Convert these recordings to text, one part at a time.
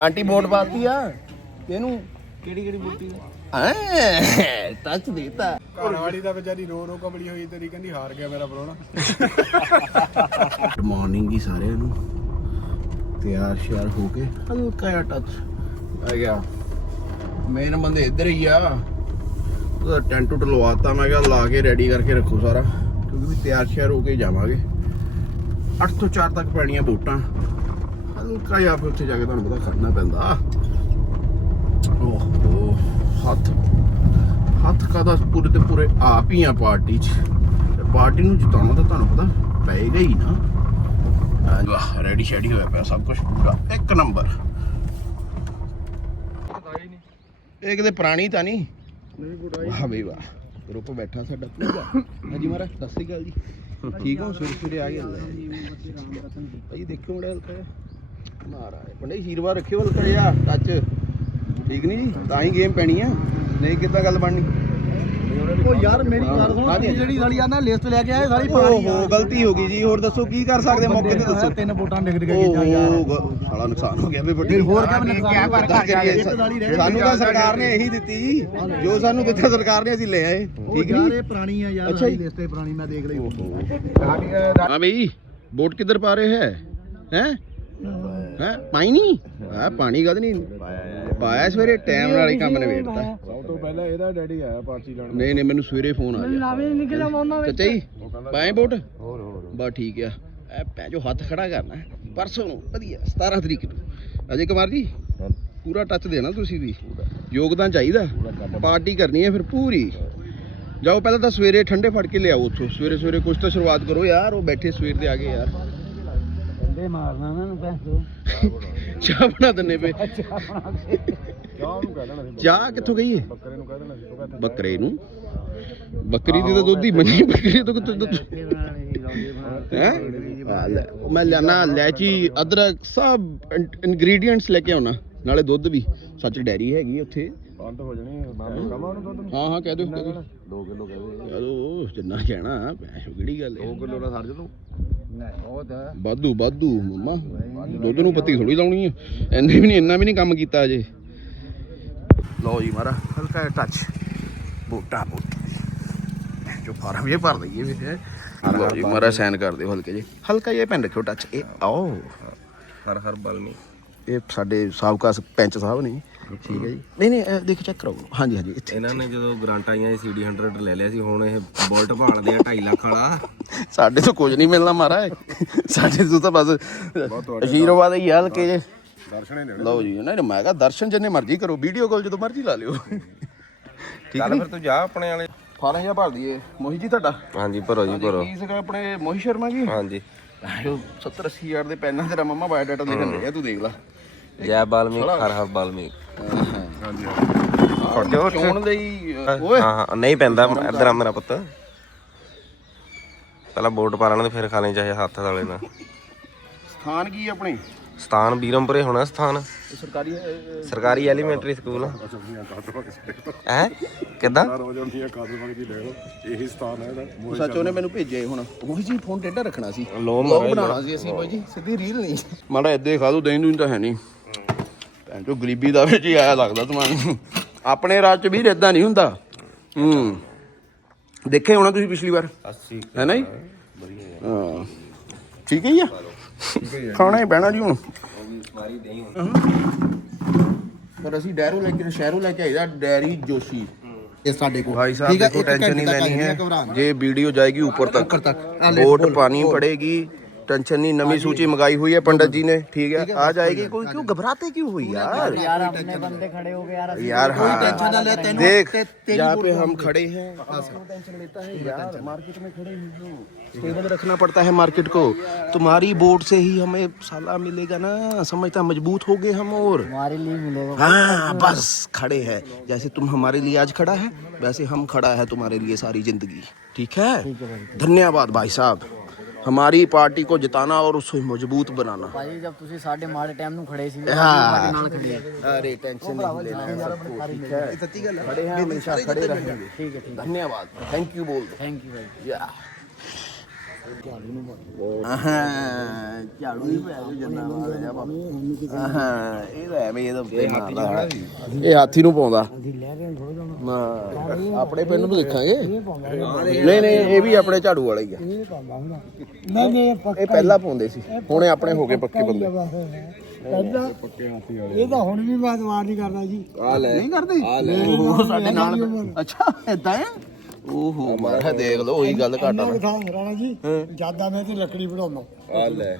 Aunty vote ਪਾਤੀ ਆ? ਇਹਨੂੰ ਕਿਹੜੀ ਕਿਹੜੀ ਬੂਟੀ ਐ ਟੱਚ ਦੇਤਾ। ਘਰ ਵਾਲੀ ਦਾ ਵਿਚਾਰੀ ਰੋ ਰੋ ਕਮਲੀ ਹੋਈ ਤੇਰੀ ਕਹਿੰਦੀ ਹਾਰ ਗਿਆ ਮੇਰਾ ਪਰੋਣਾ ਗੁੱਡ ਮਾਰਨਿੰਗ ਜੀ ਸਾਰਿਆਂ ਨੂੰ। ਤਿਆਰ ਸ਼ਿਆਰ ਹੋ ਕੇ ਹਲਕਾ ਜਿਹਾ ਟੱਚ ਆ ਗਿਆ ਮੇਨ ਬੰਦੇ ਇੱਧਰ ਹੀ ਆ। ਉਹਦਾ ਟੈਂਟ ਟੁੱਟ ਲਵਾਤਾ ਮੈਂ ਕਿਹਾ ਲਾ ਕੇ ਰੈਡੀ ਕਰਕੇ ਰੱਖੋ ਸਾਰਾ। ਕਿਉਂਕਿ ਵੀ ਤਿਆਰ ਸ਼ਿਆਰ ਹੋ ਕੇ ਜਾਵਾਂਗੇ। 8 ਤੋਂ 4 ਤੱਕ ਪੈਣੀਆਂ ਵੋਟਾਂ। ਹਲਕਾ ਜਿਹਾ ਫਿਰ ਉੱਥੇ ਜਾ ਕੇ ਤੁਹਾਨੂੰ ਪਤਾ ਕਰਨਾ ਪੈਂਦਾ। ਓਹੋ ਹੱਥ। ਹੱਥ ਕਾਦਾ ਪੂਰੇ ਤੇ ਪੂਰੇ ਆਪ ਹੀ ਆ ਪਾਰਟੀ 'ਚ। ਪਾਰਟੀ ਨੂੰ ਜਿਤਾਉਣਾ ਤਾਂ ਤੁਹਾਨੂੰ ਪਤਾ ਪਏਗਾ ਹੀ ਨਾ। ਵਾਹ ਰੈਡੀ ਸ਼ੈਡੀ ਹੋਇਆ ਪਿਆ ਸਭ ਕੁਝ ਪੂਰਾ। ਇੱਕ ਨੰਬਰ। ਇਹ ਕਿਤੇ ਪੁਰਾਣੀ ਤਾਂ ਨਹੀਂ? ਵਾਹ ਬਈ ਵਾਹ। ਗਰੁੱਪ ਬੈਠਾ ਸਾਡਾ ਪੂਰਾ। ਹਾਂਜੀ ਮਹਾਰਾਜ ਸਤਿ ਸ੍ਰੀ ਅਕਾਲ ਜੀ। ਠੀਕ ਹੋ? ਸਵੇਰੇ ਸਵੇਰੇ ਆ ਗਿਆ ਲੈ ਜੀ ਭਾਈ ਦੇਖਿਓ ਮੜਾ ਹਲਕਾ ਮਹਾਰਾਜ ਪੰਡੇ ਸ਼ੀਰਵਾ ਰੱਖਿਓ ਹਲਕਾ ਜਿਹਾ ਟੱਚ ਠੀਕ ਨਹੀਂ ਜੀ? ਤਾਂ ਹੀ ਗੇਮ ਪੈਣੀ ਆ। ਨਹੀਂ ਕਿੱਦਾਂ ਗੱਲ ਬਣਨੀ? ਉਹ ਯਾਰ ਮੇਰੀ ਗੱਲ ਸੁਣ ਹਾਂਜੀ। ਤੂੰ ਜਿਹੜੀ ਸਾਡੀ ਆਨਾ ਲਿਸਟ ਲੈ ਕੇ ਆਏ ਸਾਰੀ ਪੁਰਾਣੀ ਆ। ਓਹੋ ਗਲਤੀ ਹੋ ਗਈ ਜੀ। ਹੋਰ ਦੱਸੋ ਕੀ ਕਰ ਸਕਦੇ ਆ ਮੌਕੇ ਤੇ ਦੱਸੋ? ਤਿੰਨ ਵੋਟਾਂ ਨਿਕਲ ਗਈਆਂ ਯਾਰ। ਓਹ ਗ- ਸਾਲਾ ਨੁਕਸਾਨ ਹੋ ਗਿਆ ਵੀ ਵੱਡੀ ਫਿਰ ਹੋਰ ਕਿਆ ਨੁਕਸਾਨ ਪਰ ਕਿੱਦਾਂ ਕਰੀਏ। ਸਾਨੂੰ ਤਾਂ ਸਰਕਾਰ ਨੇ ਇਹੀ ਦਿੱਤੀ ਜੀ। ਜੋ ਸਾਨੂੰ ਦਿੱਤਾ ਸਰਕਾਰ ਨੇ ਅਸੀਂ ਲੈ ਆਏ। ਉਹ ਠੀਕ ਯਾਰ ਨਹੀਂ ਇਹ ਪੁਰਾਣੀ ਆ ਯਾਰ ਜੀ। ਲਿਸਟ ਇਹ ਪੁਰਾਣੀ ਮੈਂ ਦੇਖ ਲਈ। ਹਾਂ ਬਈ ਵੋਟ ਕਿੱਧਰ ਪਾ ਰਹੇ ਹੈ? ਹੈ? ਹੈ? ਪਾਈ ਨਹੀਂ? ਆ ਪਾਣੀ ਕਦ ਨਹੀਂ? ਪਾਇਆ ਸਵੇਰੇ ਟਾਈਮ ਨਾਲ ਹੀ ਕੰਮ ਨਿਬੇੜਤਾ। ਸਭ ਤੋਂ ਪਹਿਲਾਂ ਇਹਦਾ ਡੈਡੀ ਆਇਆ ਪਾਰਟੀ ਲਾਉਣ ਨਹੀਂ ਨਹੀਂ ਮੈਨੂੰ ਸਵੇਰੇ ਫੋਨ ਆ ਗਿਆ। ਨਾਵੇਂ ਨਿਕਲ ਆਉਣਾ ਚਾਚਾ ਜੀ ਪਾਏ ਵੋਟ? ਹੋਰ ਹੋਰ ਬਸ ਠੀਕ ਆ। ਐ ਪੈ ਜੋ ਹੱਥ ਖੜਾ ਕਰਨਾ ਹੈ। ਪਰਸੋਂ ਨੂੰ ਵਧੀਆ 17 ਤਰੀਕ ਨੂੰ। ਅਜੇ ਕੁਮਾਰ ਜੀ ਪੂਰਾ ਟੱਚ ਦੇਣਾ ਤੁਸੀਂ ਵੀ। ਯੋਗਦਾਨ ਚਾਹੀਦਾ। ਪਾਰਟੀ ਕਰਨੀ ਹੈ ਫਿਰ ਪੂਰੀ। ਜਾਓ ਪਹਿਲਾਂ ਤਾਂ ਸਵੇਰੇ ਠੰਡੇ ਫੜ ਕੇ ਲਿਆਓ ਉੱਥੋਂ। ਸਵੇਰੇ ਸਵੇਰੇ ਕੁਝ ਤਾਂ ਸ਼ੁਰੂਆਤ ਕਰੋ। ਯਾਰ ਉਹ ਬੈਠੇ ਸਵੇਰ ਦੇ ਆ ਗਏ ਯਾਰ। ਬੰਦੇ ਮਾਰਨਾ ਉਹਨਾਂ ਨੂੰ ਪੈਸੇ ਦੋ ਚਾਹ ਬਣਾ ਦਿੰਨੇ ਪਏ। ਚਾਹ ਨੂੰ ਕਹਿ ਦੇਣਾ ਸੀ ਚਾਹ ਕਿੱਥੋਂ ਗਈ ਹੈ ਬੱਕਰੇ ਨੂੰ ਕਹਿ ਦੇਣਾ ਸੀ ਉਹ ਕਹਿੰਦਾ ਬੱਕਰੇ ਨੂੰ? ਬੱਕਰੀ ਦੀ ਤਾਂ ਦੁੱਧ ਹੀ ਮੰਨੀ ਬੱਕਰੀ ਤੋਂ ਕਿੱਥੋਂ ਦੁੱਧ ਹੈ? ਮੈਂ ਲਿਆਣਾ ਲੈਚੀ ਅਦਰਕ ਸਭ ਇਨਗਰੀਡੀਅੰਟਸ ਲੈ ਕੇ ਆਉਣਾ ਨਾਲੇ ਦੁੱਧ ਵੀ ਸੱਚ ਡੈਰੀ ਹੈਗੀ ਉੱਥੇ। ਬੰਦ ਹੋ ਜਾਣੀ ਮੈਂ ਕਹਾਂ ਉਹਨੂੰ ਦੁੱਧ ਹਾਂ ਹਾਂ ਕਹਿ ਦਿਓ ਕਹਿ ਦਿਓ। 2 ਕਿਲੋ ਕਹਿ ਦੇ ਚਲੋ ਜਿੰਨਾ ਕਹਿਣਾ ਪੈਸੋ ਕਿਹੜੀ ਗੱਲ ਹੈ ਕਿਲੋ ਦਾ ਸਰ ਜਲੂ ਬਹੁਤ ਵਾਧੂ ਵਾਧੂ ਮਮਾ। ਦੁੱਧ ਨੂੰ ਪੱਤੀ ਥੋੜੀ ਲਾਉਣੀ ਹੈ ਇੰਨੇ ਵੀ ਨਹੀਂ ਇੰਨਾ ਵੀ ਨਹੀਂ ਕੰਮ ਕੀਤਾ ਅਜੇ। ਲਓ ਜੀ ਮਾਰਾ ਹਲਕਾ ਜਿਹਾ ਟੱਚ ਬੂਟਾ ਬੂਟਾ। ਜੋ ਫਾਰਮ ਇਹ ਭਰ ਦਈਏ ਵੀ ਹੈ। ਲਓ ਜੀ ਮਾਰਾ ਸਾਈਨ ਕਰ ਦਿਓ ਹਲਕੇ ਜੀ ਹਲਕਾ ਜਿਹਾ ਪੈਨ ਰੱਖਿਓ ਟੱਚ ਇਹ ਆਓ। ਹਰ ਹਰ ਬਲਮੀ ਇਹ ਸਾਡੇ ਸਾਬਕਾ ਪੈਂਚ ਸਾਹਿਬ ਨੇ ਠੀਕ ਹੈ ਜੀ। ਨਹੀਂ ਨਹੀਂ ਇਹ ਦੇਖੋ ਚੈੱਕ ਕਰੋ ਹਾਂਜੀ ਹਾਂਜੀ ਇੱਥੇ। ਇਹਨਾਂ ਨੇ ਜਦੋਂ ਗ੍ਰਾਂਟ ਆਈਆਂ ਸੀ CD 100 ਲੈ ਲਿਆ ਸੀ ਹੁਣ ਇਹ ਬੋਲਟ ਭਾਲਦੇ ਆ 2.5 ਲੱਖ ਵਾਲਾ। ਸਾਡੇ ਤੋਂ ਕੁਝ ਨਹੀਂ ਮਿਲਣਾ ਮਾਰਾ ਸਾਡੇ ਤੋਂ ਤਾਂ ਬਸ ਅਸ਼ੀਰਵਾਦ ਹੀ ਆ ਹਲਕੇ ਜੇ ਦਰਸ਼ਨੇ ਨੇ ਲਓ ਜੀ ਨਹੀਂ ਮੈਂ ਕਹਾ ਦਰਸ਼ਨ ਜਿੰਨੇ ਮਰਜ਼ੀ ਕਰੋ ਵੀਡੀਓ ਕਾਲ ਜਦੋਂ ਮਰਜ਼ੀ ਲਾ ਲਿਓ। ਠੀਕ ਚੱਲ ਨਹੀਂ ਫਿਰ ਤੂੰ ਜਾ ਆਪਣੇ ਵਾਲੇ। ਫਾਰਮ ਜਿਹਾ ਭਰ ਦਈਏ। ਮੋਹੀ ਜੀ ਤੁਹਾਡਾ? ਹਾਂਜੀ ਭਰੋ ਜੀ ਭਰੋ। ਕੀ ਸੀਗਾ ਆਪਣੇ ਮੋਹੀ ਸ਼ਰਮਾ ਜੀ? ਹਾਂਜੀ। ਆਇਓ 70 80 ਹਜ਼ਾਰ ਦੇ ਪੈਨਾਂ ਤੇਰਾ ਮੰਮਾ ਬਾਇਓਡਾਟਾ ਲਿਖਣ ਰਿਹਾ ਤੂੰ ਦੇਖ ਲੈ। ਜੈ ਬਾਲਮੀਕ ਹਰ ਹਰ ਬਾਲਮੀਕ। ਹਾਂਜੀ ਫੜ ਜਾ ਚੋਣ ਲਈ ਅਹ, ਓਏ। ਹਾਂ ਹਾਂ ਨਹੀਂ ਪੈਂਦਾ ਇੱਧਰ ਆ ਮੇਰਾ ਪੁੱਤ। ਪਹਿਲਾਂ ਵੋਟ ਪਾ ਲੈਣ ਤੇ ਫਿਰ ਖਾ ਲੈ ਚਾਹੇ ਹੱਥ ਵਾਲੇ ਨਾਲ। ਸਥਾਨ ਕੀ ਹੈ ਆਪਣੇ? ਸਥਾਨ ਬੀਰਮਪੁਰੇ ਹੋਣਾ ਸਥਾਨ। ਇਹ ਸਰਕਾਰੀ ਅਹ, ਸਰਕਾਰੀ ਐਲੀਮੈਂਟਰੀ ਸਕੂਲ ਹੈ? ਕਿੱਦਾਂ? ਰੋਜ਼ ਕਾਦਰ ਵਗ ਜੀ ਲੈ ਲਓ ਇਹੀ ਸਥਾਨ ਹੈ ਇਹਦਾ ਉਹ ਸੱਚ ਉਹਨੇ ਮੈਨੂੰ ਭੇਜਿਆ ਹੁਣ। ਮੋਹੀ ਜੀ ਫੋਨ ਟੇਡਾ ਰੱਖਣਾ ਸੀ। ਲੋ ਵਲੌਗ ਬਣਾਉਣਾ ਸੀ ਅਸੀਂ ਬਾਈ ਜੀ ਸਿੱਧੀ ਰੀਲ ਨਹੀਂ। ਮਾੜਾ ਹੀ ਖਾ ਦੋ ਦਹੀਂ ਨੂੰ ਤਾਂ ਹੈ ਨਹੀਂ। ਜੋ ਗਰੀਬੀ ਦਾ ਵਿੱਚ ਹੀ ਆਇਆ ਲੱਗਦਾ ਤੁਹਾਨੂੰ। ਆਪਣੇ ਰਾਜ 'ਚ ਵੀਰ ਇਦਾਂ ਨਹੀਂ ਹੁੰਦਾ। ਹੂੰ। ਦੇਖੇ ਹੋਣਾ ਤੁਸੀਂ ਪਿਛਲੀ ਵਾਰ? ਹੈ ਨਾ ਜੀ ਠੀਕ ਹੈ ਜੀ? ਖਾਣਾ ਹੀ ਬਹਿਣਾ ਜੀ ਹੁਣ। ਪਰ ਅਸੀਂ ਡੈਰੂ ਲੈ ਕੇ ਸ਼ਹਿਰੂ ਲੈ ਕੇ ਆਈਦਾ ਡੈਰੀ ਜੋਸ਼ੀ। ਇਹ ਸਾਡੇ ਕੋਲ। ਭਾਈ ਸਾਹਿਬ ਦੇਖੋ ਟੈਨਸ਼ਨ ਨਹੀਂ ਲੈਣੀ ਹੈ। ਜੇ ਵੀਡੀਓ ਜਾਏਗੀ ਉੱਪਰ ਤੱਕ। ਵੋਟ ਪਾਣੀ ਪੜੇਗੀ। टेंशन नहीं नमी सूची मंगाई हुई है पंडित जी ने। ठीक है आ जाएगी। कोई क्यों घबराते क्यों हुई यार? यार बंदे खड़े हो गए यार यार हाँ। देख यहाँ पे हम खड़े हैं हाँ। मार्केट में खड़े टेबल रखना पड़ता है मार्केट को। तुम्हारी बोर्ड से ही हमें सलाह मिलेगा ना। समझता मज़बूत हो गए हम और। हमारे लिए मिलेगा। हाँ बस खड़े हैं। जैसे तुम हमारे लिए आज खड़ा है वैसे हम खड़ा है तुम्हारे लिए सारी ज़िंदगी। ठीक है? धन्यवाद भाई साहब। हमारी पार्टी को जिताना और उसको मजबूत बनाना ਭਾਈ ਜਦ ਤੁਸੀਂ ਸਾਡੇ ਮਾੜੇ ਟਾਈਮ ਨੂੰ ਖੜੇ ਸੀ हाँ। ਨਾਲ ਖੜੇ अरे टेंशन नहीं लेना है सबको ठीक है खड़े हैं हमेशा खड़े रहेंगे ਠੀਕ ਹੈ ਠੀਕ धन्यवाद थैंक यू बोल दो ਥੈਂਕ ਯੂ ਭਾਈ या ਹਾਂ ਝਾੜੂ ਹੀ ਪੈ ਜੋ ਜੰਨਾ ਮਾਰਿਆ ਜਾ ਹਾਂ ਇਹ ਤਾਂ ਐਵੇਂ ਇਹਦਾ ਉੱਤੇ ਮਾਰਦਾ ਇਹ ਹਾਥੀ ਨੂੰ ਪਾਉਂਦਾ। ਨਾ ਆਪਣੇ ਪਿੰਡ ਨੂੰ ਦੇਖਾਂਗੇ। ਨਹੀਂ ਨਹੀਂ ਇਹ ਵੀ ਆਪਣੇ ਝਾੜੂ ਵਾਲਾ ਹੀ ਆ। ਨਹੀਂ ਨਹੀਂ ਇਹ ਪਹਿਲਾਂ ਪਾਉਂਦੇ ਸੀ। ਹੁਣੇ ਆਪਣੇ ਹੋ ਗਏ ਪੱਕੇ ਬੰਦੇ ਪਹਿਲਾਂ ਇਹ ਤਾਂ ਹੁਣ ਵੀ ਬਾਤ ਵਾਰ ਨਹੀਂ ਕਰਦਾ ਜੀ। ਆ ਲੈ। ਨਹੀਂ ਕਰਦੇ। ਆ ਲੈ। ਉਹ ਸਾਡੇ ਨਾਲ। ਅੱਛਾ ਇਦਾਂ ਹੈ ਓਹੋ ਮਾਰਾ ਦੇਖ ਲਓ ਉਹੀ ਗੱਲ ਘਾਟਾ ਮੈਂ ਦਿਖਾ ਰਾਣਾ ਜੀ ਜ਼ਿਆਦਾ ਮੈਂ ਤੇ ਲੱਕੜੀ ਬਣਾਉਂਦਾ ਆ ਲੈ।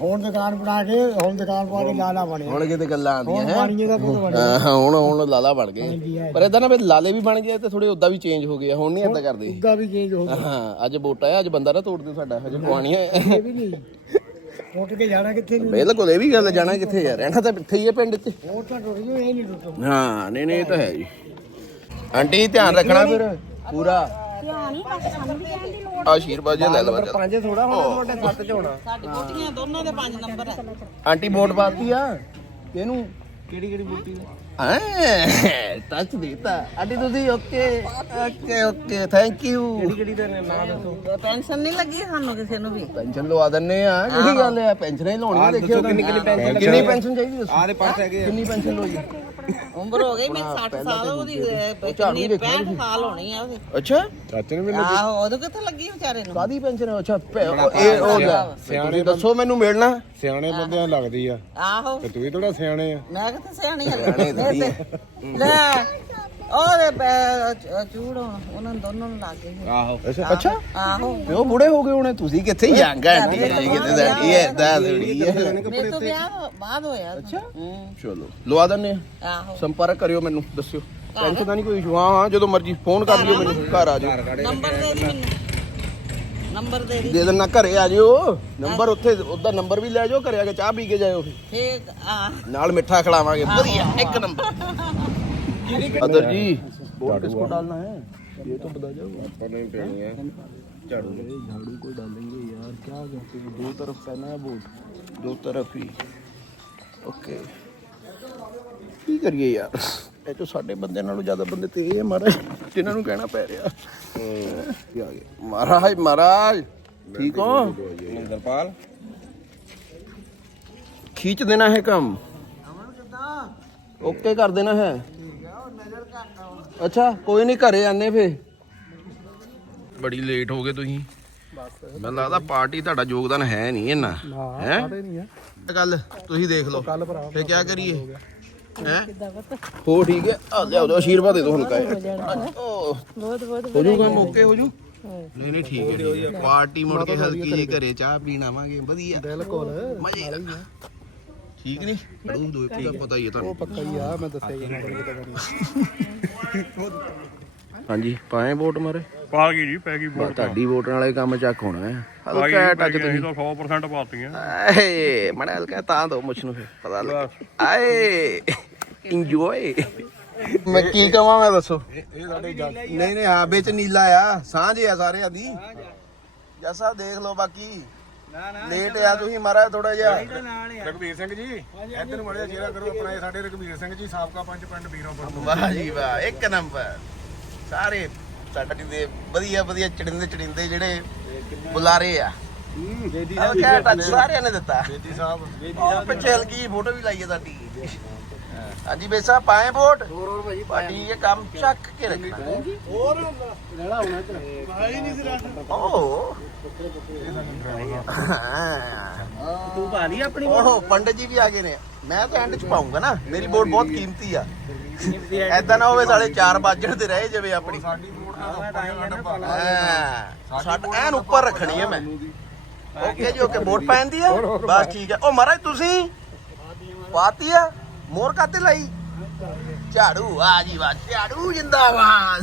ਹੁਣ ਦੁਕਾਨ ਬਣਾ ਕੇ ਹੁਣ ਦੁਕਾਨ ਪਾ ਕੇ ਲਾਲਾ ਬਣਿਆ। ਹੁਣ ਕਿਤੇ ਗੱਲਾਂ ਆਉਂਦੀਆਂ ਹੈ? ਪਾਣੀਏ ਦਾ ਪੁੱਤ ਬਣਿਆ। ਹਾਂ ਹੁਣ ਹੁਣ ਲਾਲਾ ਬਣ ਗਏ। ਪਰ ਇਦਾਂ ਨਾ ਵੀ ਲਾਲੇ ਵੀ ਬਣ ਗਏ ਤੇ ਥੋੜੇ ਉਦਾਂ ਵੀ ਚੇਂਜ ਹੋ ਗਏ ਹੁਣ ਨਹੀਂ ਇਦਾਂ ਕਰਦੇ। ਉੱਗਾ ਵੀ ਚੇਂਜ ਹੋ ਗਿਆ ਹਾਂ ਅੱਜ ਵੋਟ ਆਇਆ ਅੱਜ ਬੰਦਾ ਨਾ ਤੋੜ ਦਿਓ ਸਾਡਾ ਹਜੇ ਪਵਾਣੀ ਹੈ ਇਹ ਵੀ ਨਹੀਂ ਉੱਠ ਕੇ ਜਾਣਾ ਕਿੱਥੇ ਨੂੰ ਬਿਲਕੁਲ ਇਹ ਵੀ ਗੱਲ ਜਾਣਾ ਕਿੱਥੇ ਯਾਰ ਰਹਿਣਾ ਤਾਂ ਇੱਥੇ ਹੀ ਹੈ ਪਿੰਡ 'ਚ। ਹੋਰ ਤਾਂ ਟੁੱਟ ਜੂ ਇਹ ਨਹੀਂ ਟੁੱਟੂ। ਹਾਂ ਨਹੀਂ ਨਹੀਂ ਇਹ ਤਾਂ ਹੈ ਜੀ। ਆਂਟੀ ਧਿਆਨ ਰੱਖਣਾ ਫਿਰ। ਪੂਰਾ। ਧਿਆਨ ਹੀ ਬਸ ਸਾਨੂੰ ਵੀ ਕਹਿਣ ਦੀ ਲੋੜ ਆਸ਼ੀਰਵਾਦ ਜੀ ਲੈ ਲਵਾ ਚੱਲ। ਪੰਜ ਥੋੜਾ ਹੋਣਾ ਤੁਹਾਡੇ ਸੱਤ ਚ ਹੋਣਾ। ਸਾਡੀ ਬੋਟੀਆਂ ਦੋਨਾਂ ਦੇ 5 ਨੰਬਰ ਹੈ। ਆਂਟੀ ਵੋਟ ਪਾਤੀ ਆ। ਕਿਹਨੂੰ? ਕਿਹੜੀ ਕਿਹੜੀ ਬੂਟੀ? ਟੱਚ ਦਿੱਤਾ। ਆਂਟੀ ਤੁਸੀਂ okay okay okay thank you ਕਿਹੜੀ ਕਿਹੜੀ ਦਾ ਨਾਮ ਦੱਸੋ? ਪੈਨਸ਼ਨ ਨਹੀਂ ਲੱਗੀ ਸਾਨੂੰ ਕਿਸੇ ਨੂੰ ਵੀ। ਪੈਨਸ਼ਨ ਲਵਾ ਦਿੰਨੇ ਆ। ਕਿਹੜੀ ਗੱਲ ਆ? ਪੈਨਸ਼ਨ ਹੀ ਲਾਉਣੀ ਆ ਦੇਖਿਓ ਕਿੰਨੀ ਕਿੰਨੀ ਪੈਨਸ਼ਨ ਕਿੰਨੀ ਪੈਨਸ਼ਨ ਚਾਹੀਦੀ ਦੱਸੋ ਆਹ ਦੇ ਪਾਸ ਹੈਗੇ ਕਿੰਨੀ ਪੈਨਸ਼ਨ ਲੋਈ ਉਮਰ ਹੋ ਗਈ ਮੇਰੀ 60 ਸਾਲ ਉਹਦੀ ਕਿੰਨੀ 65 ਸਾਲ ਹੋਣੀ ਆ ਉਹਦੀ। ਅੱਛਾ। ਚਾਚੇ ਨੇ ਮੈਨੂੰ ਆਹੋ ਉਹਦੇ ਕਿੱਥੇ ਲੱਗੀ ਵਿਚਾਰੇ ਨੂੰ? ਕਾਦੀ ਪੈਨਸ਼ਨ ਅੱਛਾ ਪੈ- ਉਹ- ਇਹ ਉਹ ਲੈ। ਤੁਸੀਂ ਦੱਸੋ ਮੈਨੂੰ ਮਿਲਣਾ। ਸਿਆਣੇ ਬੰਦਿਆਂ ਲੱਗਦੀ ਆ। ਆਹੋ। ਤੇ ਤੂੰ ਵੀ ਥੋੜਾ ਸਿਆਣੇ ਆ। ਮੈਂ ਕਿੱਥੇ ਸਿਆਣੀ ਆ? ਲੈ ਉਹਦੇ ਪੈ- ਚ- ਚੂੜ ਹੋਣ, ਉਹਨਾਂ ਨੂੰ ਦੋਨੋਂ ਨੂੰ ਲੱਗ ਗਈ ਆਹੋ। ਅੱਛਾ ਆਹੋ। ਤੇ ਉਹ ਬੁੜੇ ਹੋ ਗਏ ਹੋਣੇ ਤੁਸੀਂ ਕਿੱਥੇ ਯੰਗ ਆਂਟੀ ਜੀ ਕਿਤੇ ਸਾਡੀ ਹੈ ਦਾ ਥੋੜੀ ਹੈ ਮੇਰੇ ਤੋਂ ਵਿਆਹ ਬਾਅਦ ਹੋਇਆ। ਅੱਛਾ? ਚਲੋ ਲਵਾ ਦਿੰਨੇ ਆ। ਆਹੋ। ਸੰਪਰਕ ਕਰਿਓ ਮੈਨੂੰ ਦੱਸਿਓ। ਟੈਨਸ਼ਨ ਦਾ ਨਹੀਂ ਕੋਈ ਇਸ਼ੂ ਹਾਂ ਹਾਂ ਜਦੋਂ ਮਰਜ਼ੀ ਫੋਨ ਕਰ ਲਿਓ ਮੈਨੂੰ ਘਰ ਆ ਜਾਓ। ਨੰਬਰ ਦੇ ਦੇ ਮੈਨੂੰ। ਨੰਬਰ ਦੇ ਦੇ ਦੇ ਦੇਣਾ ਘਰੇ ਆ ਜਿਓ ਨੰਬਰ ਉੱਥੇ ਉਹਦਾ ਨੰਬਰ ਵੀ ਲੈ ਜਾਓ ਘਰੇ ਆ ਕੇ ਚਾਹ ਪੀ ਕੇ ਜਾਇਓ ਫਿਰ ਫੇਰ ਆ ਨਾਲ ਮਿੱਠਾ ਖਿਲਾਵਾਂਗੇ ਵਧੀਆ ਇੱਕ ਨੰਬਰ ਅਦਰ ਜੀ वोट किसको डालना है ये तो बता जाओ ਨਹੀਂ ਪੈਣੀ ਹੈ ਝਾੜੂ झाड़ू को डालेंगे यार क्या कहते हैं दो तरफ पहना है वोट दो तरफ ही ਓਕੇ ਕੀ ਕਰੀਏ ਯਾਰ ਇਹ ਤੋਂ ਸਾਡੇ ਬੰਦੇ ਨਾਲੋਂ ਜ਼ਿਆਦਾ ਬੰਦੇ ਤੇ ਇਹ ਆ ਮਹਾਰਾਜ ਜਿਨ੍ਹਾਂ ਨੂੰ ਕਹਿਣਾ ਪੈ ਰਿਹਾ ਕੀ ਆ ਗਿਆ ਮਹਾਰਾਜ ਮਹਾਰਾਜ ਠੀਕ ਹੋ ਨਿੰਦਰਪਾਲ खींच देना है कम ओके कर देना है ਅੱਛਾ ਕੋਈ ਨਹੀਂ ਘਰੇ ਆਨੇ ਫੇ ਬੜੀ ਲੇਟ ਹੋ ਗਏ ਤੁਸੀਂ ਮੈਨੂੰ ਲੱਗਦਾ ਪਾਰਟੀ ਤੁਹਾਡਾ ਯੋਗਦਾਨ ਹੈ ਨਹੀਂ ਇੰਨਾ ਹੈ ਗੱਲ ਤੁਸੀਂ ਦੇਖ ਲਓ ਫੇ ਕੀ ਕਰੀਏ ਹੈ? ਹੋ ਠੀਕ ਹੈ। ਆ ਲਿਆਓ ਦਿਓ ਆਸ਼ੀਰਵਾਦ ਦੇ ਦਿਓ ਬਹੁਤ ਬਹੁਤ ਹੋ ਜੂਗਾ ਮੌਕੇ ਹੋ ਜੂ ਨਹੀਂ ਨਹੀਂ ਠੀਕ ਹੈ ਠੀਕ ਹੈ। ਪਾਰਟੀ ਮੁੜ ਕੇ ਹਲਕੀ ਜੀ ਘਰੇ ਚਾਹ ਪੀਣ ਆਵਾਂਗੇ। ਵਧੀਆ। ਬਿਲਕੁਲ। ਮਜ਼ੇ ਨਾਲ। ਠੀਕ ਨਹੀਂ? ਅੜੂ ਦੋ ਇੱਕ ਪਤਾ ਹੀ ਹੈ ਤੁਹਾਨੂੰ। ਪੱਕਾ ਹੀ ਆ ਮੈਂ ਦੱਸਿਆ ਜੀ ਨੰਬਰ ਕਿਤੇ ਕਰਨੀ ਹਾਂਜੀ ਪਾਏ ਵੋਟ ਮਾਰੇ? ਪਾ ਗਈ ਜੀ ਪੈ ਗਈ ਬਸ ਤੁਹਾਡੀ ਵੋਟ ਨਾਲੇ ਕੰਮ ਚੱਕ ਹੋਣਾ ਹੈ। ਹਲਕਾ ਟੱਚ ਤੁਸੀਂ। ਤਾਂ 100% ਪਾਤੀਆਂ। ਆਏ ਮੜਾ ਹਲਕਾ ਤਾਂ ਦੋ ਮੁੱਛ ਨੂੰ ਫਿਰ ਪਤਾ ਲੱਗ ਆਏ ਇੰਜੋਏ ਮੈਂ ਕੀ ਕਵਾਂ ਮੈਂ ਦੱਸੋ। ਇਹ ਸਾਡੇ ਨਹੀਂ ਨਹੀਂ ਹਾਂ ਵਿੱਚ ਨੀਲਾ ਆ ਸਾਂਝ ਆ ਸਾਰਿਆਂ ਦੀ। ਜੱਸਾ ਦੇਖ ਲਓ ਬਾਕੀ। ਲੇਟ ਆ ਤੁਸੀਂ ਮਾਰਾ ਥੋੜਾ ਜਿਹਾ। ਰਘਵੀਰ ਸਿੰਘ ਜੀ ਇੱਧਰ ਨੂੰ ਮੜਿਆ ਜਿਹੜਾ ਕਰੋ ਆਪਣਾ ਇਹ ਸਾਡੇ ਰਘਵੀਰ ਸਿੰਘ ਜੀ ਸਾਬਕਾ ਪੰਚ ਪਿੰਡ ਤੋਂ। ਵਾਹ ਜੀ ਵਾਹ ਇੱਕ ਨੰਬਰ। ਸਾਰੇ ਸਾਡੇ ਦੇ ਵਧੀਆ ਵਧੀਆ ਚੜਿੰਦੇ ਚੜਿੰਦੇ ਜਿਹੜੇ ਬੁਲਾਰੇ ਆ। ਬੇਦੀ ਹਲਕਾ ਟੱਚ ਸਾਰਿਆਂ ਨੇ ਦਿੱਤਾ। ਬੇਦੀ ਸਾਹਿਬ ਉਹ ਪਿੱਛੇ ਹਲਕੀ ਫੋਟੋ ਵੀ ਲਾਈ ਹੈ ਸਾਡੀ ਹਾਂਜੀ ਬੇਸਾ ਪਾਏ ਵੋਟ? ਹੋਰ ਹੋਰ ਭਾਜੀ ਪਾਣੀ ਇਹ ਕੰਮ ਚੱਕ ਕੇ ਰੱਖਣਾ। ਹੋਰ? ਰਹਿਣਾ ਹੋਣਾ ਚਾਹੀਦਾ ਓ ਤੂੰ ਪਾ ਲਈ ਆਪਣੀ ਓਹ ਪੰਡਤ ਜੀ ਵੀ ਆ ਗਏ ਨੇ। ਮੈਂ ਤਾਂ ਐਂਡ ਚ ਪਾਉਂਗਾ ਨਾ। ਮੇਰੀ ਵੋਟ ਬਹੁਤ ਕੀਮਤੀ ਆ। ਐਦਾਂ ਨਾ ਹੋਵੇ ਸਾਲੇ 4 ਵਜਣ ਤੇ ਰਹੇ ਜਾਵੇ ਆਪਣੀ। ਸਾਡੀ ਵੋਟ ਨਾਲ ਸਾਡਾ ਐਨ ਉੱਪਰ ਰੱਖਣੀ ਹੈ ਮੈਂ। ਓਕੇ ਜੀ ਓਕੇ ਵੋਟ ਪੈਂਦੀ ਆ? ਬਸ ਠੀਕ ਹੈ ਉਹ ਮਹਾਰਾਜ ਤੁਸੀਂ? ਪਾਤੀ ਆ? ਮੋਰ ਕਾਤੇ ਲਈ? ਝਾੜੂ ਆ ਜੀ ਵਾਹ ਝਾੜੂ ਜਿੰਦਾਬਾਦ।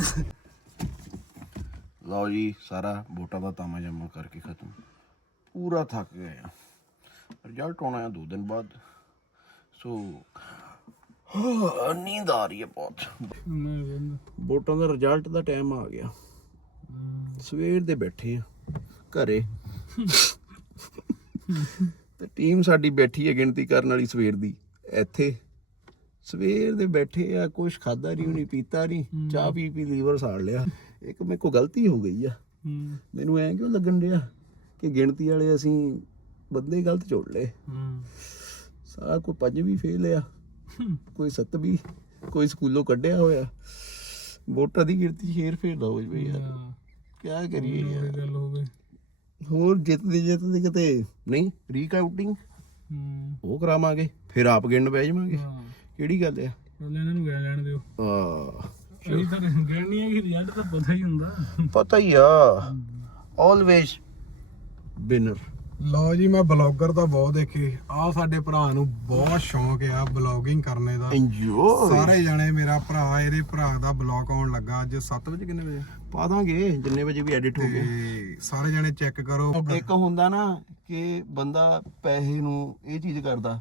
ਲਓ ਜੀ ਸਾਰਾ ਵੋਟਾਂ ਦਾ ਤਾਮਾ ਜਮਾ ਕਰਕੇ ਖਤਮ। ਪੂਰਾ ਥੱਕ ਗਏ ਆ। ਰਿਜ਼ਲਟ ਆਉਣਾ ਹੈ ਦੋ ਦਿਨ ਬਾਅਦ। ਸੋ। ਨੀਂਦ ਆ ਰਹੀ ਹੈ ਬਹੁਤ। ਵੋਟਾਂ ਦਾ ਰਿਜ਼ਲਟ ਦਾ ਟਾਈਮ ਆ ਗਿਆ। ਸਵੇਰ ਦੇ ਬੈਠੇ ਆ, ਘਰੇ। ਤੇ ਟੀਮ ਸਾਡੀ ਬੈਠੀ ਹੈ ਗਿਣਤੀ ਕਰਨ ਵਾਲੀ ਸਵੇਰ ਦੀ, ਇੱਥੇ। ਸਵੇਰ ਦੇ ਬੈਠੇ ਆ, ਕੁਛ ਖਾਦਾ ਨਹੀਂ ਨਹੀਂ ਪੀਤਾ ਨਹੀਂ ਚਾਹ ਪੀ ਪੀ ਲੀਵਰ ਸਾੜ ਲਿਆ। ਇੱਕ ਮੇਰੇ ਕੋ ਗਲਤੀ ਹੋ ਗਈ ਆ। ਮੈਨੂੰ ਐ ਕਿਉਂ ਲੱਗਣ ਰਿਹਾ ਕਿ ਗਿਣਤੀ ਵਾਲੇ ਅਸੀਂ ਬੰਦੇ ਗਲਤ ਜੋੜ ਲਏ? ਸਾਰਾ ਕੋਈ ਪੰਜ ਵੀ ਫੇਲ ਆ ਕੋਈ ਸੱਤ ਵੀ ਕੋਈ ਸਕੂਲੋਂ ਕੱਢਿਆ ਹੋਇਆ। ਵੋਟਾਂ ਦੀ ਗਿਣਤੀ ਸ਼ੇਰ ਫੇਰ ਨਾ ਹੋ ਜਵੇ ਯਾਰ। ਕਿਆ ਕਰੀਏ ਯਾਰ। ਗੱਲ ਹੋਵੇ ਹੋਰ ਜਿੱਤਦੇ ਜਿੱਤਦੇ ਕਿਤੇ ਨਹੀਂ ਰੀਕਾਊਂਟਿੰਗ ਉਹ ਕਰਾਵਾਂਗੇ ਫਿਰ ਆਪ ਗਿਣਨ ਬਹਿ ਜਾਵਾਂਗੇ। ਕਿਹੜੀ ਗੱਲ ਆ? ਉਹਨਾਂ ਨੂੰ ਗਏ ਲੈਣ ਦਿਓ। ਆ ਅਸੀਂ ਤਾਂ ਗਿਣਨੀ ਹੈ ਕਿ ਰਿਜ਼ਲਟ ਤਾਂ ਪਤਾ ਹੀ ਹੁੰਦਾ। ਪਤਾ ਹੀ ਆ। ਆਲਵੇਜ਼ ਵਿਨਰ ਲਓ ਜੀ ਮੈਂ ਬਲੌਗਰ ਤਾਂ ਬਹੁਤ ਦੇਖੇ। ਆ ਸਾਡੇ ਭਰਾ ਨੂੰ ਬਹੁਤ ਸ਼ੌਂਕ ਆ ਬਲੌਗਿੰਗ ਕਰਨੇ ਦਾ। ਇੰਜੋਏ ਸਾਰੇ ਜਣੇ ਮੇਰਾ ਭਰਾ ਇਹਦੇ ਭਰਾ ਦਾ ਬਲੌਗ ਆਉਣ ਲੱਗਾ ਅੱਜ 7 ਵਜੇ ਕਿੰਨੇ ਵਜੇ? ਪਾ ਦਾਂਗੇ ਜਿੰਨੇ ਵਜੇ ਵੀ ਐਡਿਟ ਹੋ ਗਏ। ਸਾਰੇ ਜਣੇ ਚੈੱਕ ਕਰੋ। ਇੱਕ ਹੁੰਦਾ ਨਾ ਕਿ ਬੰਦਾ ਪੈਸੇ ਨੂੰ ਇਹ ਚੀਜ਼ ਕਰਦਾ।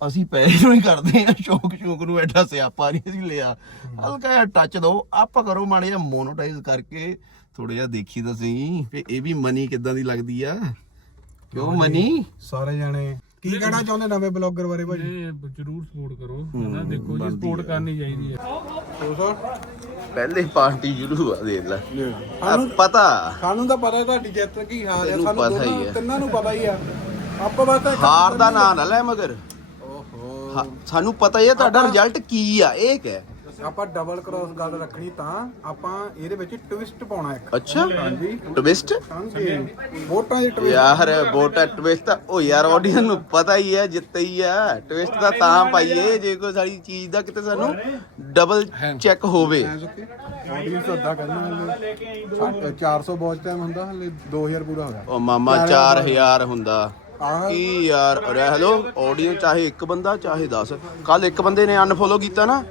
ਅਸੀਂ ਪੈਸੇ ਨੂੰ ਹੀ ਕਰਦੇ ਆ ਸ਼ੌਕ ਸ਼ੌਕ ਨੂੰ ਐਡਾ ਸਿਆਪਾ ਨਹੀਂ ਅਸੀਂ ਲਿਆ। ਹਲਕਾ ਜਿਹਾ ਟੱਚ ਦਿਓ ਆਪਾਂ ਕਰੋ ਮਾੜਾ ਜਿਹਾ ਮੋਨੋਟਾਈਜ਼ ਕਰਕੇ ਥੋੜਾ ਜਿਹਾ ਦੇਖੀ ਤਾਂ ਸਹੀ। ਇਹ ਵੀ ਮਨੀ ਕਿੱਦਾਂ ਦੀ ਲੱਗਦੀ ਆ? ਕਿਉਂ ਮਨੀ? ਸਾਰੇ ਜਣੇ। ਕੀ ਕਹਿਣਾ ਚਾਹੁੰਦੇ ਨਵੇਂ ਬਲੌਗਰ ਬਾਰੇ ਭਾਜੀ? ਜਰੂਰ ਸਪੋਰਟ ਕਰੋ। ਹਨਾ ਦੇਖੋ ਜੀ ਸਪੋਰਟ ਕਰਨੀ ਚਾਹੀਦੀ ਹੈ ਪਹਿਲੇ ਪਾਰਟੀ ਸ਼ੁਰੂ ਆ ਦੇਖ ਲੈ। ਆ ਪਤਾ। ਸਾਨੂੰ ਤਾਂ ਪਤਾ ਤੁਹਾਡੀ ਜਿੱਤ ਕੀ ਹਾਲ ਹੈ। ਸਾਨੂੰ ਪਤਾ ਹੀ। ਤਿੰਨਾਂ ਨੂੰ ਪਤਾ ਹੀ ਆ। ਆਪਾਂ ਬਸ ਹਾਰ ਦਾ ਨਾਂ ਨਾ ਲੈ ਮਗਰ। ਓਹੋ। ਹਾਂ, ਸਾਨੂੰ ਪਤਾ ਹੀ ਹੈ ਤੁਹਾਡਾ ਰਿਜ਼ਲਟ ਕੀ ਆ ਇਹ ਕਹਿ। ਆਪਾਂ ਡਬਲ ਕ੍ਰਾਸ ਗੱਲ ਰੱਖਣੀ ਤਾਂ ਆਪਾਂ ਇਹਦੇ ਵਿੱਚ ਟਵਿਸਟ ਪਾਉਣਾ ਇੱਕ। ਅੱਛਾ। ਹਾਂਜੀ। ਟਵਿਸਟ ਹਾਂਜੀ। ਵੋਟਾਂ ਦੀ ਟਵਿਸਟ ਯਾਰ ਵੋਟਾ ਟਵਿਸਟ ਉਹ ਯਾਰ ਆਡੀਅנס ਨੂੰ ਪਤਾ ਹੀ ਹੈ ਜਿੱਤੇ ਹੀ ਆ ਟਵਿਸਟ ਦਾ ਤਾਂ ਪਾਈਏ ਜੇ ਕੋਈ ਸਾਡੀ ਚੀਜ਼ ਦਾ ਕਿਤੇ ਸਾਨੂੰ ਡਬਲ ਚੈੱਕ ਹੋਵੇ। ਆਡੀਅנס ਅੱਧਾ ਕਰਨਾ 400 ਬਹੁਤ ਟਾਈਮ ਹੁੰਦਾ ਹਲੇ 2000 ਪੂਰਾ ਹੋ ਗਿਆ। ਉਹ ਮਾਮਾ 4000 ਹੁੰਦਾ। ਕੀ ਯਾਰ ਅਰੇ ਹੈਲੋ ਆਡੀਅנס ਚਾਹੇ ਇੱਕ ਬੰਦਾ ਚਾਹੇ 10 ਕੱਲ ਇੱਕ ਬੰਦੇ ਨੇ ਅਨਫੋਲੋ ਕੀਤਾ ਨਾ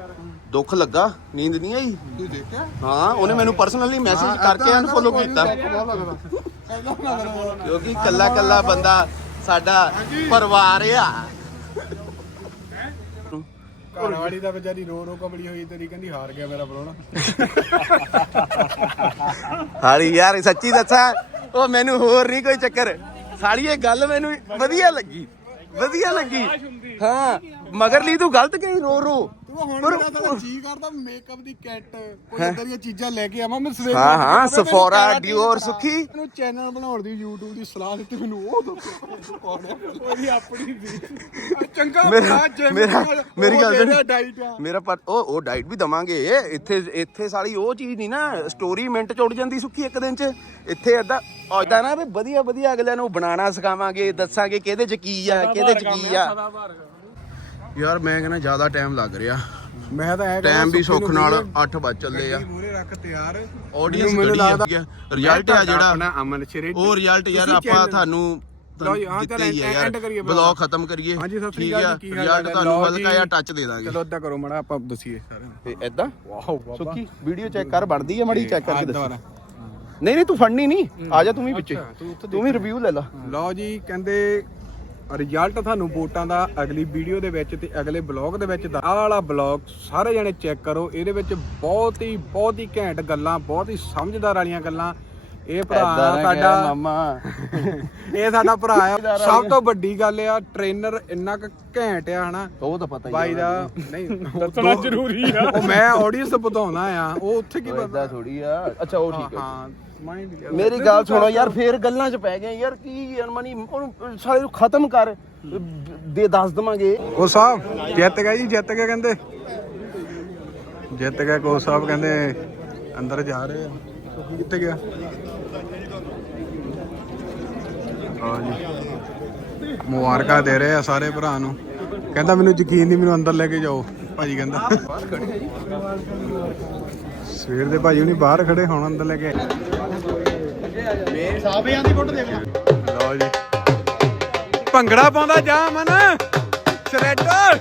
ਦੁੱਖ ਲੱਗਾ ਨੀਂਦ ਨਹੀਂ ਆਈ। ਤੂੰ ਦੇਖਿਆ? ਹਾਂ ਉਹਨੇ ਮੈਨੂੰ ਪਰਸਨਲੀ ਮੈਸੇਜ ਕਰਕੇ ਅਨਫੋਲੋ ਕੀਤਾ। ਕਿਉਂਕਿ ਕੱਲਾ ਕੱਲਾ ਬੰਦਾ ਸਾਡਾ ਪਰਿਵਾਰ ਆ। ਘਰ ਵਾਲੀ ਦਾ ਵਿਚਾਰੀ ਰੋ ਰੋ ਕਬੜੀ ਹੋਈ ਤੇਰੀ ਕਹਿੰਦੀ ਹਾਰ ਗਿਆ ਮੇਰਾ ਪਰੋਣਾ ਹਾਲੀ ਯਾਰ ਸੱਚੀ ਦੱਸਾਂ ਉਹ ਮੈਨੂੰ ਹੋਰ ਨਹੀਂ ਕੋਈ ਚੱਕਰ। ਸਾਲੀ ਇਹ ਗੱਲ ਮੈਨੂੰ ਵਧੀਆ ਲੱਗੀ। ਵਧੀਆ ਲੱਗੀ। ਹਾਂ ਮਗਰ ਲਈ ਤੂੰ ਗਲਤ ਕਹੀ ਰੋ ਰੋ। ਤੂੰ ਹੁਣ ਮੇਰਾ ਤਾਂ ਜੀ ਕਰਦਾ ਮੇਕਅਪ ਦੀ ਕਿੱਟ ਕੋਈ ਇਦਾਂ ਦੀਆਂ ਚੀਜ਼ਾਂ ਲੈ ਕੇ ਆਵਾਂ ਮੈਂ ਸਵੇਰ ਹਾਂ ਹਾਂ ਸਫੋਰਾ ਡਿਓਰ ਸੁਖੀ ਮੈਨੂੰ ਚੈਨਲ ਬਣਾਉਣ ਦੀ YouTube ਦੀ ਸਲਾਹ ਦਿੱਤੀ ਮੈਨੂੰ ਉਹ ਦੱਸੋ ਕੌਣ ਹੈ ਉਹਦੀ ਆਪਣੀ ਵੀ। ਚੰਗਾ ਮੇਰਾ ਭਰਾ ਜਿਮ ਮੇਰਾ ਨਾਲ ਮੇਰੀ ਗੱਲ ਉਹ ਜਿਹੜਾ ਸੁਣ ਡਾਈਟ ਆ। ਮੇਰਾ ਪਰ ਉਹ ਉਹ ਡਾਈਟ ਵੀ ਦਵਾਂਗੇ। ਇੱਥੇ ਇੱਥੇ ਸਾਲੀ ਉਹ ਚੀਜ਼ ਨਹੀਂ ਨਾ ਸਟੋਰੀ ਮਿੰਟ ਚ ਉੱਡ ਜਾਂਦੀ ਸੁੱਕੀ ਇੱਕ ਦਿਨ ਚ। ਇੱਥੇ ਏਦਾਂ ਏਦਾਂ ਨਾ ਵੀ ਵਧੀਆ ਵਧੀਆ ਅਗਲਿਆਂ ਨੂੰ ਬਣਾਉਣਾ ਸਿਖਾਵਾਂਗੇ ਦੱਸਾਂਗੇ ਕਿਹਦੇ ਚ ਕੀ ਆ ਕਿਹਦੇ ਚ ਕੀ ਆ ਯਾਰ ਮੈਂ ਕਹਿੰਦਾ ਜ਼ਿਆਦਾ ਟਾਈਮ ਲੱਗ ਰਿਹਾ। ਮੈਂ ਤਾਂ ਇਹ ਟਾਈਮ ਵੀ ਸੁੱਖ ਨਾਲ 8 ਵਜ ਚੱਲੇ ਆ। ਮੂਰੇ ਰੱਖ ਤਿਆਰ। ਆਡੀਅנס ਗੜੀ ਆ। ਰਿਜ਼ਲਟ ਆ ਜਿਹੜਾ ਆਪਣਾ ਅਮਨ ਸ਼ਰੇ ਉਹ ਰਿਜ਼ਲਟ ਯਾਰ ਆਪਾਂ ਤੁਹਾਨੂੰ ਲਓ ਜੀ, ਹਾਂ, ਦਿੱਤੇ ਚੱਲ ਹੀ ਆ end ਯਾਰ। ਕਰੀਏ ਬਲੌਗ ਖਤਮ ਕਰੀਏ। ਹਾਂਜੀ, ਸਤਿ ਸ੍ਰੀ ਠੀਕ ਅਕਾਲ ਆ। ਕੀ ਹਾਲ ਹੈ? ਤੁਹਾਨੂੰ ਲਓ ਹਲਕਾ ਜਿਹਾ ਜੀ। ਟੱਚ ਦੇ ਦਾਂਗੇ। ਚਲੋ ਏਦਾਂ ਕਰੋ ਮੜਾ ਆਪਾਂ ਦਸੀਏ ਤੇ ਐਦਾਂ ਵਾਓ ਸੁੱਕੀ ਵੀਡੀਓ ਚੈੱਕ ਕਰ ਬਣਦੀ ਹੈ ਮੜੀ ਚੈੱਕ ਕਰਕੇ ਦੱਸ। ਨਹੀਂ ਨਹੀਂ ਤੂੰ ਫੜਨੀ ਨਹੀਂ। ਆ ਜਾ ਤੂੰ ਵੀ ਵਿੱਚੇ ਤੂੰ ਵੀ ਰਿਵਿਊ ਲੈ ਲਾ। ਲਓ ਜੀ ਕਹਿੰਦੇ ਰਿਜ਼ਲਟ ਤੁਹਾਨੂੰ ਵੋਟਾਂ ਦਾ ਅਗਲੀ ਵੀਡੀਓ ਦੇ ਵਿੱਚ ਤੇ ਅਗਲੇ ਬਲੌਗ ਦੇ ਵਿੱਚ ਆਹ ਵਾਲਾ ਬਲੌਗ ਸਾਰੇ ਜਣੇ ਚੈੱਕ ਕਰੋ। ਇਹਦੇ ਵਿੱਚ ਬਹੁਤ ਹੀ ਬਹੁਤ ਹੀ ਘੈਂਟ ਗੱਲਾਂ ਬਹੁਤ ਹੀ ਸਮਝਦਾਰ ਵਾਲੀਆਂ ਗੱਲਾਂ। ਇਹ ਭਰਾ ਸਾਡਾ ਮਾਮਾ। ਇਹ ਸਾਡਾ ਭਰਾ ਆ। ਸਭ ਤੋਂ ਵੱਡੀ ਗੱਲ ਆ ਟ੍ਰੇਨਰ ਇੰਨਾ ਕੁ ਘੈਂਟ ਆ ਹਨਾ? ਉਹ ਤਾਂ ਪਤਾ ਹੀ ਬਾਈ ਦਾ ਨਹੀਂ ਦੱਸਣਾ ਜ਼ਰੂਰੀ ਆ। ਉਹ ਮੈਂ ਆਡੀਅנס ਬਤਾਉਣਾ ਆ। ਉਹ ਉੱਥੇ ਕੀ ਪਤਾ ਥੋੜੀ ਆ। ਅੱਛਾ ਉਹ ਠੀਕ ਹੈ ਹਾਂ। ਮੇਰੀ ਗੱਲ ਸੁਣੋ ਯਾਰ ਫੇਰ ਗੱਲਾਂ 'ਚ ਪੈ ਗਏ ਯਾਰ ਕੀ ਅਨਮਨੀ ਉਹਨੂੰ ਸਾਲੇ ਨੂੰ ਖਤਮ ਕਰ। ਦੇ ਦੱਸ ਦਵਾਂਗੇ। ਕੋ ਸਾਹਿਬ ਜਿੱਤ ਗਿਆ ਜੀ ਜਿੱਤ ਗਿਆ ਕਹਿੰਦੇ। ਜਿੱਤ ਗਿਆ ਕੋ ਸਾਹਿਬ ਕਹਿੰਦੇ ਅੰਦਰ ਜਾ ਰਹੇ ਆ। ਸੁਖੀ ਕਿੱਥੇ ਗਿਆ? ਹਾਂ ਜੀ। ਮੁਬਾਰਕਾਂ ਦੇ ਰਹੇ ਆ ਸਾਰੇ ਭਰਾ ਨੂੰ। ਕਹਿੰਦਾ ਮੈਨੂੰ ਯਕੀਨ ਨਹੀਂ ਮੈਨੂੰ ਅੰਦਰ ਲੈ ਕੇ ਜਾਓ। ਭਾਜੀ ਕਹਿੰਦਾ। ਸਵੇਰ ਦੇ ਭਾਜੀ ਹੁਣੀ ਬਾਹਰ ਖੜੇ ਹੁਣ ਅੰਦਰ ਲੈ ਕੇ ਮੇਰੇ ਦੀ ਫੋਟੋ ਦੇਖ। ਲਓ ਜੀ। ਭੰਗੜਾ ਪਾਉਂਦਾ ਜਾ ਮਨ। ਸ਼ਰੈਡਰ